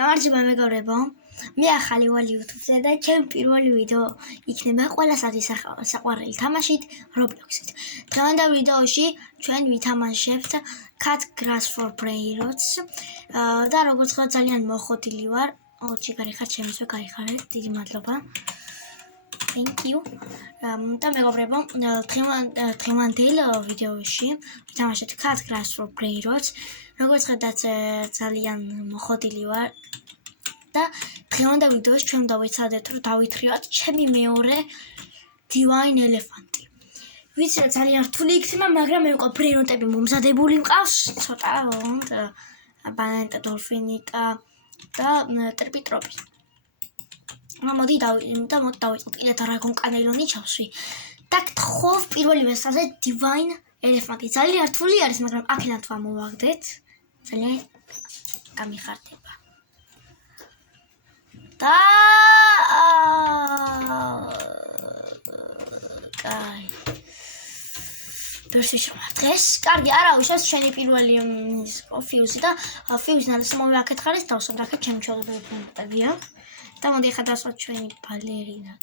გამარჯობა მეგობრებო, მე ახალი ვარ YouTube-ზე და ჩემი პირველი ვიდეო იქნება ყველასათვის საყვარელი თამაშით Roblox-ით. დღევანდელ ვიდეოში ჩვენ ვითამაშებთ Cut Grass for Players და როგორც ხარ ძალიან მოხდილი ვარ. ჯიგარი ხარ ჩემისვე გაიხარე, დიდი მადლობა. Thank you. და მეგობრებო, დღევანდელ ვიდეოში ვითამაშებთ Cut Grass for Players. როგორც ხედავთ, ძალიან მოხდილი ვარ. და დღევანდელ ვიდეოში ჩვენ დავიცადეთ რომ დავითრიოთ ჩემი მეორე Divine Elephant-ი. ვიცი რომ ძალიან რთული იქნება, მაგრამ მე მყავს ბრენოტები მომზადებული მყავს, ცოტა ბანანიტა, დოლფინიტა და ტრიპიტროპი. მოდი დავიწყოთ კიდე დრაგონ კანელონი ჩავსვი. და გთხოვ პირველი ვესაზე Divine Elephant-ი. ძალიან რთული არის, მაგრამ აქედან ვამოვაგდეთ. ძალიან გამიხარდება. და კაი ვერსიშომა დღეს კარგი არა უშავს შენი პირველი ფიუზი და ფიუზი ნალის მოვაკეთ ხარის დავსვამ რა ჩემი ჩოდოებია და მოდი ახლა დავსვათ ჩვენი ბალერინა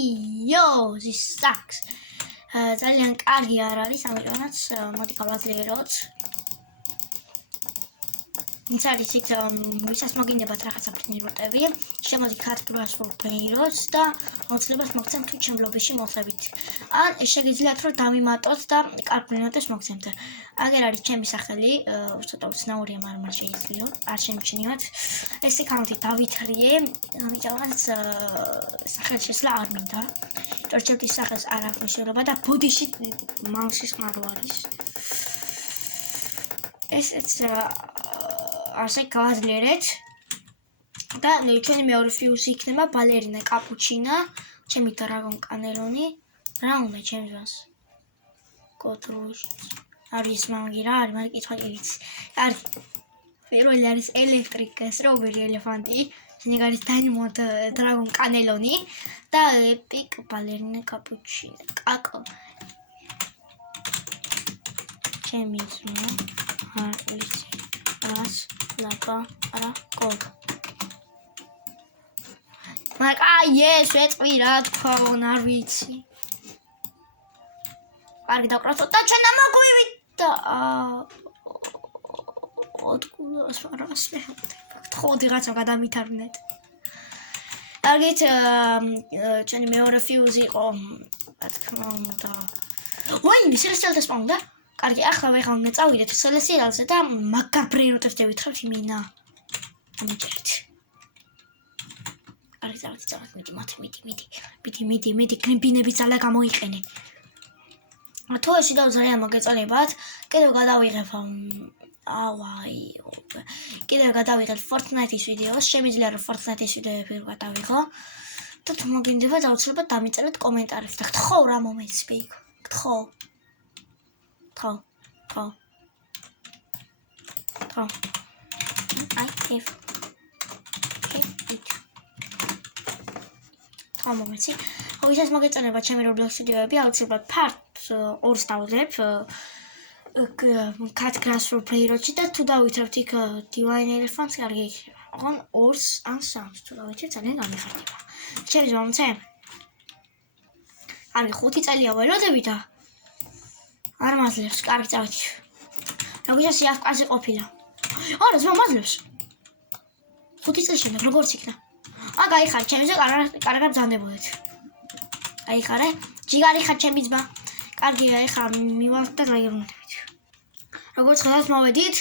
იო this sucks ძალიან კარგი არ არის ამიტომაც მოდი გავაძლიეროთ Inside it ვისაც მოგინდებათ რაღაცა ტრენიროტები, შემოდი Cut Grass for Players და აუცილებლად მოგცემთ თუ ჩემ ლობიში მოხდებით. ან შეგიძლიათ რომ დამიმატოთ და კარპლინოტებს მოგცემთ. აგერ არის ჩემი სახელი, ცოტა უცნაურია, მაგრამ შეიძლება არ შემჩნიოთ. ეს აკაუნტი დავითრიე, ამიტომაც სახელი შესლა არ მინდა. ტორჩეთის სახელს არ აქვს მნიშვნელობა და ბოდიში მაუსის ხმარო არის. ესეც ასე გავაძლიერეთ და ჩვენი მეორე ფიუზი იქნება ბალერინა კაპუჩინა, ჩემი დრაგონ კანელონი, რა უნდა ჩემს დროს? კოტრუშ. არის მაგი რა არის, მაგრამ კითხვა კი ვიცი. კარგი. პირველი არის ელექტრიკ სტროვერი ელეფანტი, შემდეგ არის დაინამო დრაგონ კანელონი და ეპიკ ბალერინა კაპუჩინა. კაკო. ჩემი ძმა არ ვიცი. რას ლაპა არა კოდ მაგა ეს ვეწვი რა თქვა არ ვიცი კარგი დაკროთ და ჩვენ ამოგვივით და ოდკულას რას მეხდება ხოდი რაღაცა გადამითარგმნეთ კარგით ჩვენი მეორე ფიუზი იყო რა თქმა უნდა ვაიმე სელესიალთა სპაუნდა კარგი, ახლა ვეღარ უნდა წავიდეთ სელესიალზე და მაგარ ბრენოტებს დავითხრათ იმინა. ამიჭერით. კარგი, მიდი, კრიმპინების ძალა გამოიყენე. თუ ეს ვიდეო ძალიან მოგეწონებათ, კიდევ გადავიღებ კიდევ გადავიღებ Fortnite-ის ვიდეოს, შემიძლია რომ Fortnite-ის ვიდეოები გადავიღო. და თუ მოგინდებათ, აუცილებლად დამიწერეთ კომენტარებში და გთხოვ რა მომენტს speak. გთხოვ. I have it. მომენტი. ვისაც მოგეწონება ჩემი Roblox ვიდეოები, აუცილებლად part 2-ს დავდებ. Cut Grass for Players-ში და თუ დავითრებთ იქ Divine Elephant-ს, კარგი იქნება. ოღონ 2-ს ან 3-ს თუ დავითრებთ, ძალიან გამიხარდება. შეიძლება მომცე? კარგი, 5 წელია ველოდები და არ მაძლევს, კარგი წავით. როგორიც იაფკაზე ყოფილა. არა, ზმა მაძლევს. 5 წელი შემდეგ როგორც იქნა. გაიხარ ჩემზე, კარგად ბრძანდებოდეთ. გაიხარე? ჯიგარი ხარ ჩემი ძმა. კარგი, ეხლა მივალთ და გაიგებნებით. როგორც ხედავთ, მოვედით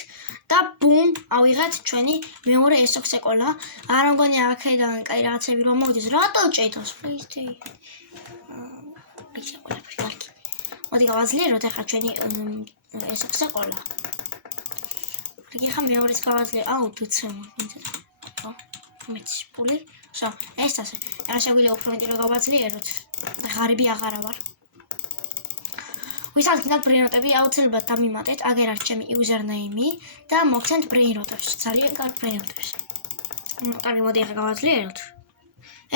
და ბუმ, ავიღეთ ჩვენი მეორე ესოქსე ყოლა. არ მგონია აქედან კაი რაღაცები რომ მოვიდეს. რატო ჭედავს? PlayStation. კარგი. მოდი გავაძლიეროთ ახლა ჩვენი ესოქსე ყოლა. კარგი, ახლა მეორეს გავაძლიეროთ. დუცემ. მეც პული. შო, ეს ასე. ახლა შეგვიძლია უფრო მეტი რომ გავაძლიეროთ. ღარიბი აღარა ვარ. ვისაც გინდათ ბრენოტები, აუცილებლად დამიმატეთ. აგერ არის ჩემი username-ი და მოგცემთ ბრენოტებს. ძალიან კარგ ბრენოტებს. კარგი, მოდი ახლა გავაძლიეროთ.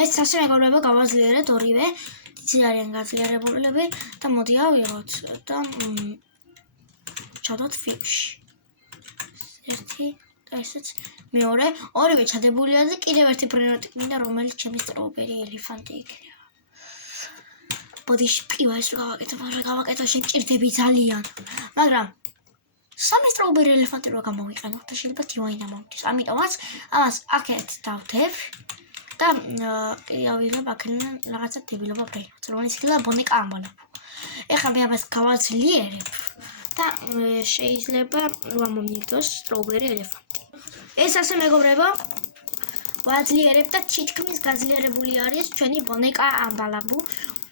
ეს ასე მეგობრებო გავაძლიერეთ ორივე. ძალიან გაძლიერებულები და მოდი ავიღოთ და ჩადოთ ფიუში. 1 და ესეც მეორე, ორივე ჩადებულია და კიდევ ერთი პრიორიტეტი მინდა, რომელიც ჩემი სტროუბერი ელეფანტი იქნება. ბოდიში პირველს გავაკეთო, შეჭირდები ძალიან. მაგრამ სამი სტროუბერი ელეფანტი რო გამოვიყენოთ და შეიძლება დივაინა მომდის. ამიტომაც ამას აქეთ დავდებ და ავიღებ აქედან რაღაცა დებილობა პრიორიტეტს, რომელიც იქნება ბონეკა ამბალაპო. ეხლა მე ამას გავაძლიერებ და შეიძლება რომ მომიგდოს სტროუბერი ელეფანტი. ეს ასე მეგობრებო, ვაძლიერებ და თითქმის გაძლიერებული არის ჩვენი ბონეკა ამბალაპო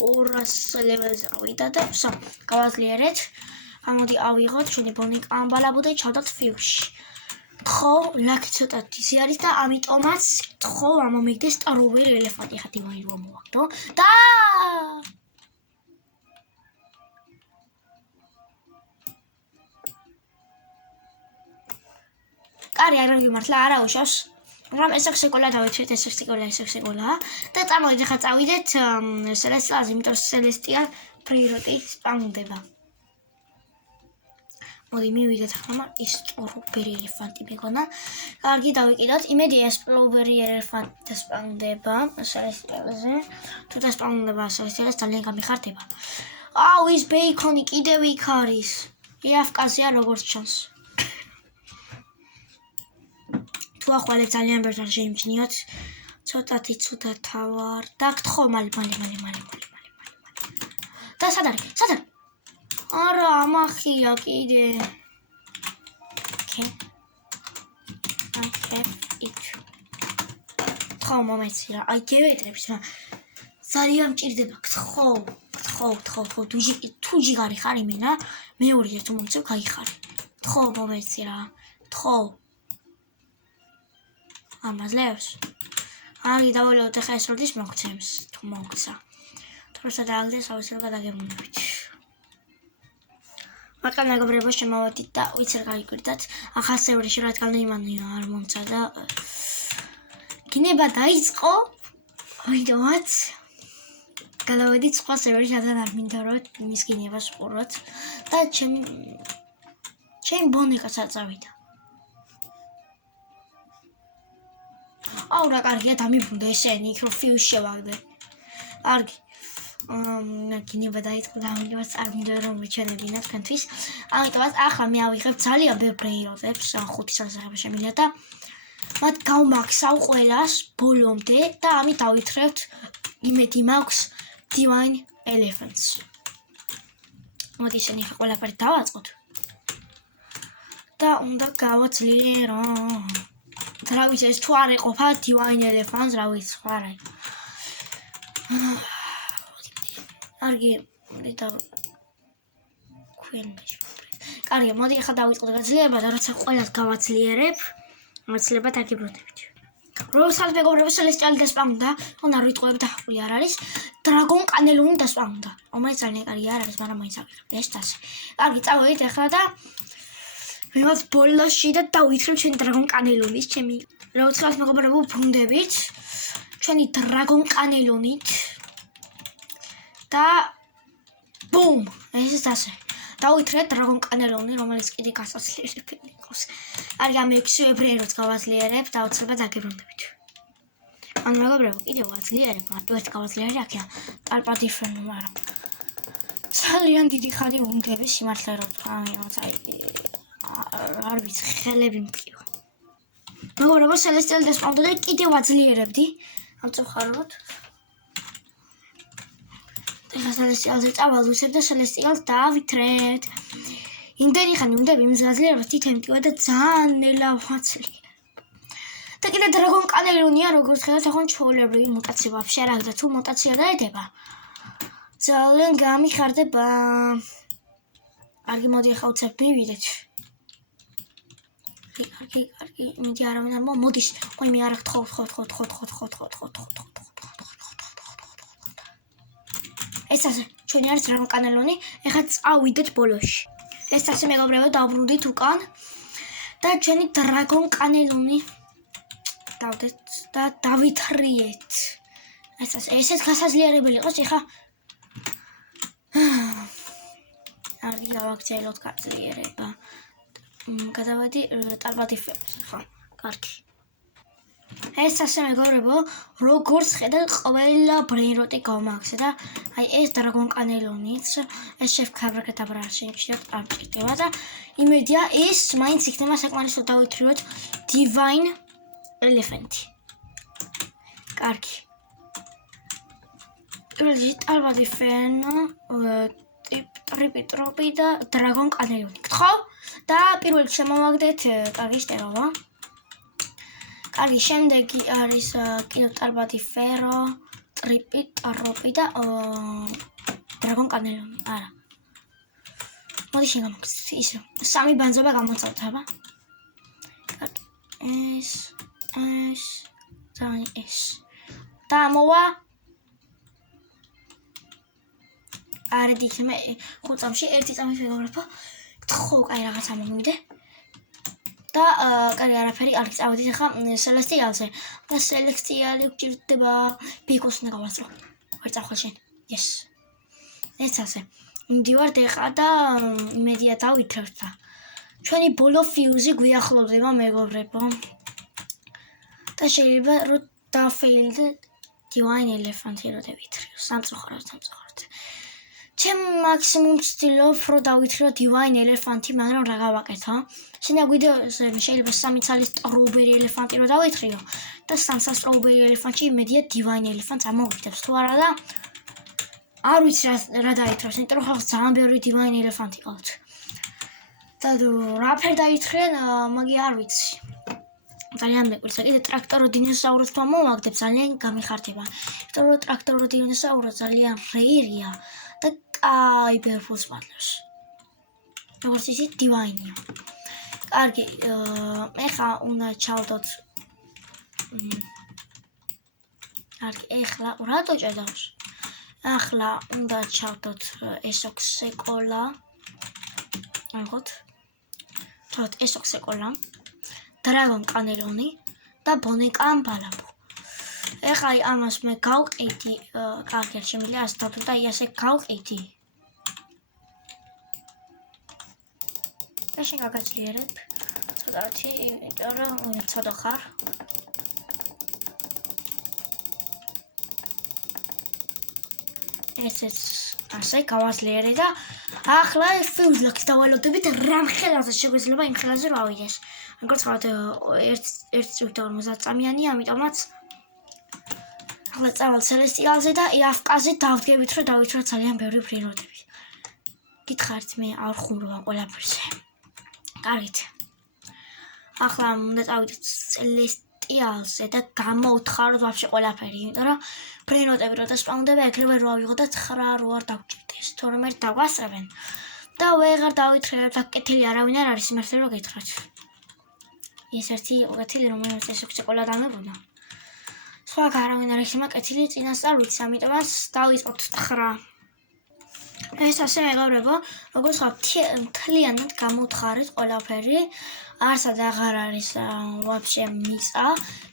200 ლეველზე ავიდა და ვსო, გავაძლიერეთ. გამოდი ავიღოთ ჩვენი ბონეკა ამბალაპო და ჩავდოთ ფიუში. ხო, ლაკი ცოტა ისე არის და ამიტომაც ხო ამომიგდეს სტროუბერი ელეფანტი. ხა დივაინი რომ მოვაგდო და კარი არ გიმართლა, არა უშავს. მაგრამ ეს სეკველა დავეცვით, ეს სეკველა და წამოვიდეთ, ხა წავიდეთ სელესტიალზე, იმიტომ რომ სელესტიალ პრიორიტეტი სპაუნდება. მოდი მივიდეთ ახლა ის სტროუბერი ელეფანტი მეგონა. კარგი, დავიკიდოთ. იმედია სტროუბერი ელეფანტი სპაუნდება სელესტიალზე. თუ დასპაუნდება სელესტიალს ძალიან გამიხარდება. აუ, ის ბეიკონი კიდევ იქ არის. იაფკაზია როგორც ჩანს. თუ ახვალე ძალიან ბევრს არ შეიმჩნიოთ, ცოტათი ცუდად ვარ და გთხო მალე. და სად არის? არა, ამახია კიდე. იქ. გთხო მომეცი რა. აი გევეტრებს, ძალიან მჭირდება. გთხო. თუ ჯიგარი ხარ იმენა, მეორე თუ მომცევ გაიხარი. გთხო მომეცი რა. გთხო. ამაზლებს. აი დავალოთ ახლა ეს როდის მოგცემს თუ მოგცა. თორსა დააგდეს ავისერგა დაგემუნებით. მაგრამ მეგობრებო შემოვედით და ვიცი რა გაიკვირდათ. ახალ სერვერში რადგან იმანი არ მომცა და გინება დაიწყო. ამიტომაც გადავედით სხვა სერვერში, რადგან არ მინდა რომ მის გინებას ვყუროთ და ჩემ ბონეკაც არ წავიდა. აუ რა კარგია დამიბრუნდა ესენი იქ რომ ფიუს შევაგდე. კარგი. გინება დაიწყო და ამიტომაც არ მინდა რომ მეჩვენებინა თქვენთვის. ამიტომაც ახლა მე ავიღებ ძალიან ბევრ პრიორიტეტებს, 5 სასახება შემიძლია და მათ გავმაქსავ ყველას ბოლომდე და ამით დავითრევთ იმედი მაქვს Divine Elephants. მოდი შენი ხა ყველაფერი დავაწყოთ. და უნდა გავაძლიერო. რა ვიცი ეს თუ არ ეყოფა Divine Elephants, რა ვიცი სხვა რა. კარგი, და ქვენაში. კარგი, მოდი ახლა დავიწყოთ გაძლიერება და როცა ყველას გავაძლიერებ, მოცილება დაგიბრუნდებით. როსაც მეგობრებო სელესტიალი დასპაუნდა, ხომ არ ვიტყოებ და ხული არ არის, დრაგონ კანელონი დასპაუნდა. რომელიც ძალიან კარგი არ არის, მაგრამ მაინც ავიღებ ეს თასი. კარგი, წავედით ახლა და ვიღაც ბოლოში და დავითრევ ჩვენი დრაგონ კანელონის, ჩემი როცა მეგობრებო ბრუნდებით, ჩვენი დრაგონ კანელონით და ბუმ, ეს ასე. დავითრე დრაგონ კანელონი, რომელიც კიდე გასაცლიერებელი იყოს. კარგი, ამ 6 ებრაელს გავაძლიერებ და უცებად დაგიბრუნდებით. ან მეგობრებო, კიდე ვაძლიერებ, მარტო ერთ გავაძლიერე აქია. ტალპადი ფრენო, მაგრამ ძალიან დიდი ხანი უნდები სიმართლე რომ თქვა, არ ვიცი, ხელები მკივა. მეგობრებო, სელესტიალი დასპაუნდა და კიდე ვაძლიერებდი. ამწუხაროდ. ეხლა სელესტიალზე წავალვისებ და სელესტიალს დაავითრეთ. იმდენი ხანი უნდები იმის გაძლიერებას თითემ მკივა და ძალიან ნელა ვაძლიერებ. და კიდე დრაგონ კანელონია, როგორც ხედავთ, ახლა ჩვეულებრივი მუტაცია ვაფშე არ აქვს და თუ მუტაცია დაედება, ძალიან გამიხარდება. კარგი, მოდი ახლა უცებ მივიდეთ. კარგი, მიდი არავინ არ მოდის. ой, მე არ გთხოვ. ეს ასე, ჩვენი არის დრაგონ კანელონი, ეხლა წავიდეთ ბოლოში. ეს ასე მეგობრებო, დავბრუნდით უკან და ჩვენი დრაგონ კანელონი დავდეთ და დავითრიეთ. ეს ასე, ესეც გასაძლიერებელი იყოს, ეხლა არ გავაგრძელოთ გაძლიერება. გადავედი ტალბადი ფერზე, ხო? კარგი. ეს ასე მეგობრებო, როგორც ხედავთ, ყველა ბრეინროტი გავმაქვს და აი ეს დრაგონ კანელონიც, ეს შევქაბრაკეთაბრა შეიძლება არ ჭირდება და იმედია ეს მაინც იქნება საკმარისად დავითრიოთ Divine Elephant-ი. კარგი. პირველი ტალბადი ფერნო, ტრიპი და დრაგონ კანელონი. გთხოვ და პირველი შემოვაგდეთ კარგი შტერობა. კარგი, შემდეგი არის კიდევ ტალბადი ფერო, ტრიპი და დრაგონ კანელონი. არა. მოდი შენ გამოგცეთ ისე. სამი ბანძობა გამოცავთ, აბა. კარგი. ეს და ეს. და მოვა არა დიქნე 5 წამში ერთი წამის მეგობრებო. ხო, კაი რაღაცა მომიდე. და კარგი არაფერი არ წავედით ახლა სელესტიალზე. და სელესტიალი გჭირდება ბიგოს უნდა გავასწრო. ვერ წახვალ შენ. Yes. ეს ასე. მივდივართ ახლა და იმედია დავითრევთ და ჩვენი ბოლო ფიუზი გვიახლოვდება მეგობრებო. და შეიძლება რომ დაფეილდ Divine Elephant-ი რო დავითრიო. სამწუხაროდ. ჩემ მაქსიმუმ ვცდილობ რომ დავითრიო Divine Elephant-ი, მაგრამ რა გავაკეთო? შენ ვიდეოზე შეიძლება 3 ცალის Strawberry Elephant-ი რო დავითრიო და 3 Strawberry Elephant-ში იმედია Divine Elephant-ს ამოვიდებს თუ არა და არ ვიცი რა დაითრავს, იმიტომ რომ ხალხს ძალიან ბევრი Divine Elephant-ი ყავთ. და რაფერ დაითხრენ, მაგი არ ვიცი. ძალიან მეკვირდა. კიდე ტრაქტორო დინოზავრებს თუ ამოვაგდებ, ძალიან გამიხარდება. იმიტომ რომ ტრაქტორო დინოზავრო ძალიან რეირია და კაი ბერფულს მადლებს. როგორც ისიც Divine-ია. კარგი, ეხლა უნდა ჩავდოთ. კარგი, ეხლა რატო ჭედავს? ახლა უნდა ჩავდოთ ესოქსეკოლა. აღოთ. ჩავდოთ ესოქსეკოლა. დრაგონ კანელონი და ბონეკა ამბალაბო. ეხლა ამას მე გავყიდი, კარგი, შემიძლია ასე დავდო და ასე გავყიდი. და შენ გაგაძლიერებ. ცოტათი, იმიტომ რომ ცოტა ხარ. ესეც ასე გავაძლიერე და ახლა ფიუზლაკს დავალოდებით რამ ხელაზე შეგვიძლია იმ ხელაზე რა ავიდეს. როგორც ხავთ 1.50 წამიანი, ამიტომაც ახლა წავალ სელესტიალზე და იაფკაზე დავდგებით რომ დავითრო ძალიან ბევრი ბრინოტები. გითხარით მე არ ხუმრობ ყველაფერზე. კარგით. ახლა უნდა წავიდეთ სელესტიალზე და გამოვთხაროთ ვაფშე ყველაფერი, იმიტომ რომ ბრინოტები რო დასპაუნდება, ეგრევე რო ავიღო და 9 რო არ დავჭირდეს. თორემ ერთ დავასწრებენ და ვეღარ დავითხრებთ, აკეთილი არავინ არ არის, იმართლე რო გითხრათ. ეს ერთი კეთილი რომელიც ესოქსეკოლა დამებოდა. სხვა არავინ არ არის კეთილი წინასწარ ვიცი, ამიტომაც დავიწყოთ 9. ეს ასე მეგობრებო, როგორც მთლიანად გამოვთხარით ყველაფერი, არსად აღარ არის ვაფშე მიწა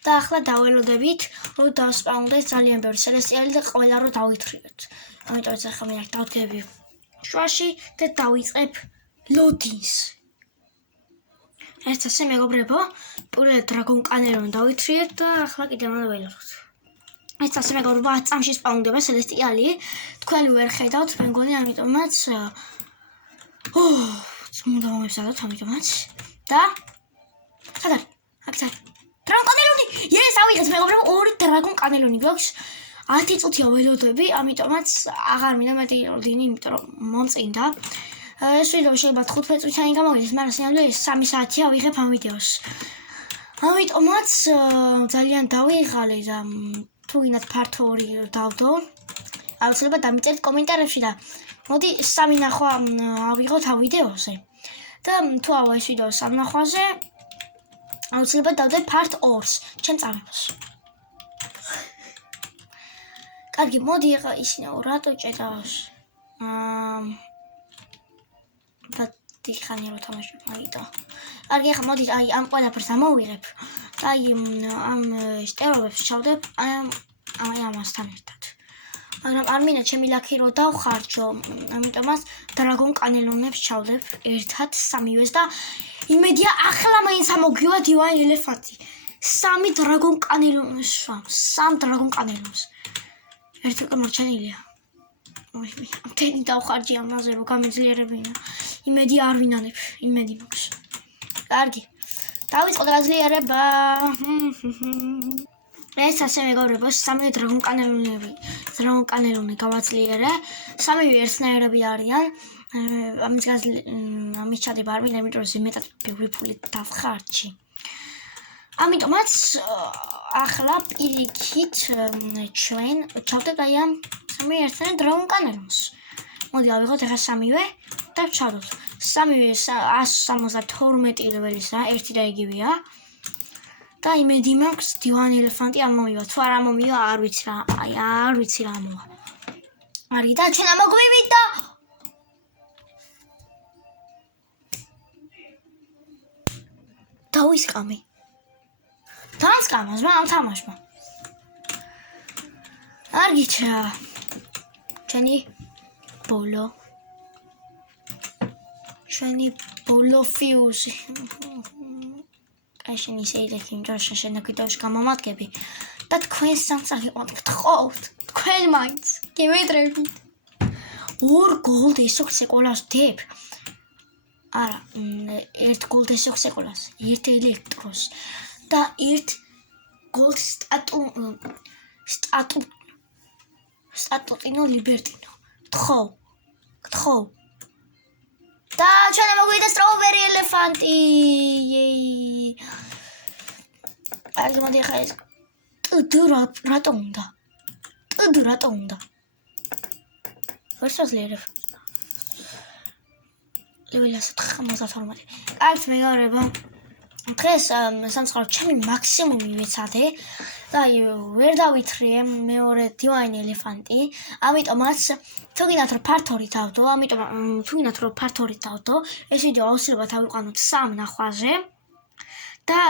და ახლა დაველოდებით, რომ დავსპაუნდეთ ძალიან ბევრი სელესტიალი და ყველა რო დავითხრიოთ. ამიტომაც ახლა მე დავდგები შვაში და დავიწყებ ლოდინს. ეს ასე მეგობრებო, პირველად დრაგონ კანელონი დავითრიეთ და ახლა კიდევ უნდა ველოდოთ. ეს ასე მეგობრებო, 10 წამში სპაუნდება სელესტიალი. თქვენ ვერ ხედავთ, მე მგონი ამიტომაც უნდა მომებსადოთ ამიტომაც და სადარ? აქ წარ. დრაგონ კანელონი! Yes, ავიღეთ მეგობრებო, 2 დრაგონ კანელონი გვაქვს. 10 წუთია ველოდები, ამიტომაც აღარ მინდა მეტი ლოდინი, იმიტომ რომ მომწინდა. ეს ვიდეო შეიძლება 15 წუთიანი გამოვიდეს, მაგრამ სინამდვილე 3 საათია ვიღებ ამ ვიდეოს. ამიტომაც ძალიან დავიღალე და თუ გინდათ part 2 დავდო, აუცილებლად დამიწერეთ კომენტარებში და მოდი 3 ნახვა ავიღოთ ამ ვიდეოზე. და თუ ავა ეს ვიდეო 3 ნახვაზე, აუცილებლად დავდეთ part 2-ს, ჩემ წამებას. კარგი, მოდი ახლა ისინაო რატო ჭედავს? და დიხანი რო თამაშობ მაგიტო. კარგი, ახლა მოდით აი ამ ყველაფერს ამოვიღებ და აი ამ შტერობებს ჩავდებ აი ამასთან ერთად. მაგრამ არ მინდა ჩემი ლაქი რო დავხარჯო, ამიტომაც დრაგონ კანელონებს ჩავდებ ერთად სამივეს და იმედია ახლა მაინც ამოგვივა დივაინ ელეფანტი. 3 დრაგონ კანელონს შავს, 3 დრაგონ კანელონს. ერთი გამორჩენილია. მთელი დავხარჯი ამაზე რომ გამეძლიერებინა. იმედი არ ვინანებ, იმედი მაქვს. კარგი. დავიწყოთ გაძლიერება. ეს ასე მეგობრებო, 3 დრაგონ კანელონი გავაძლიერე. 3 ერთნაირები არიან. ამის ჩადება არ მინდა, იმიტომ რომ მეტად ბევრი ფული დავხარჯი. ამიტომაც ახლა პირიქით ჩვენ ჩავდეთ აი ამ 3 ერთნაირ დრაგონ კანელონს. მოდი ავიღოთ ახლა 3-ვე და ვჩავდოთ. 3-ვე 172 ლეველისა, ერთი და იგივეა. და იმედი მაქვს დივაინ ელეფანტი ამომივა. თუ არ ამომივა, არ ვიცი რა, არ ვიცი რა მოვა. არის და ჩვენ ამოგვივით და დავისყამი. დავისყამას ამ თამაშმა. არ გიჩა. ჩვენი ბოლო ფიუზი. აი შენ ისე იდექი იმჯერში შენ აკვიტოში გამომადგები და თქვენ სამსახიობად გთხოვთ. თქვენ მაინც გიმედრებით. 2 გოლდ ესოქს ეკოლას დებ. არა, 1 გოლდ ესოქს ეკოლას, 1 ელექტროს და 1 გოლდ სტატუტინო ლიბერტინო. გთხოვ. და ჩვენ მოგვიდა სტროუბერი ელეფანტი. აი მოდი ხა ეს. რატომ უნდა? ვერსოზლიერებ. ლეველი 192. კარგით მეგობრებო. დღეს სამწუხაროდ ჩემი მაქსიმუმი ვეცადე და ვერ დავითრიე მეორე დივაინ ელეფანტი. ამიტომაც თუ გინდათ რომ ფართორი დავდო, ეს ვიდეო აუცილებლად ავიყვანოთ 3 ნახვაზე. და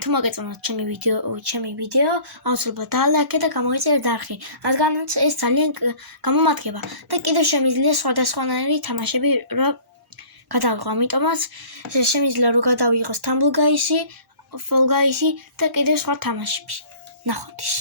თუ მოგეწონათ ჩემი ვიდეო, აუცილებლად დაალაიქეთ და გამოიწერეთ არხი, რადგანაც ეს ძალიან გამომადგება და კიდევ შემიძლია სხვადასხვანაირი თამაშები რა გადავიღო. ამიტომაც შემიძლია რომ გადავიღო Stumble Guys-ი, Fall Guys-ი და კიდევ სხვა თამაშები. ნახვამდის.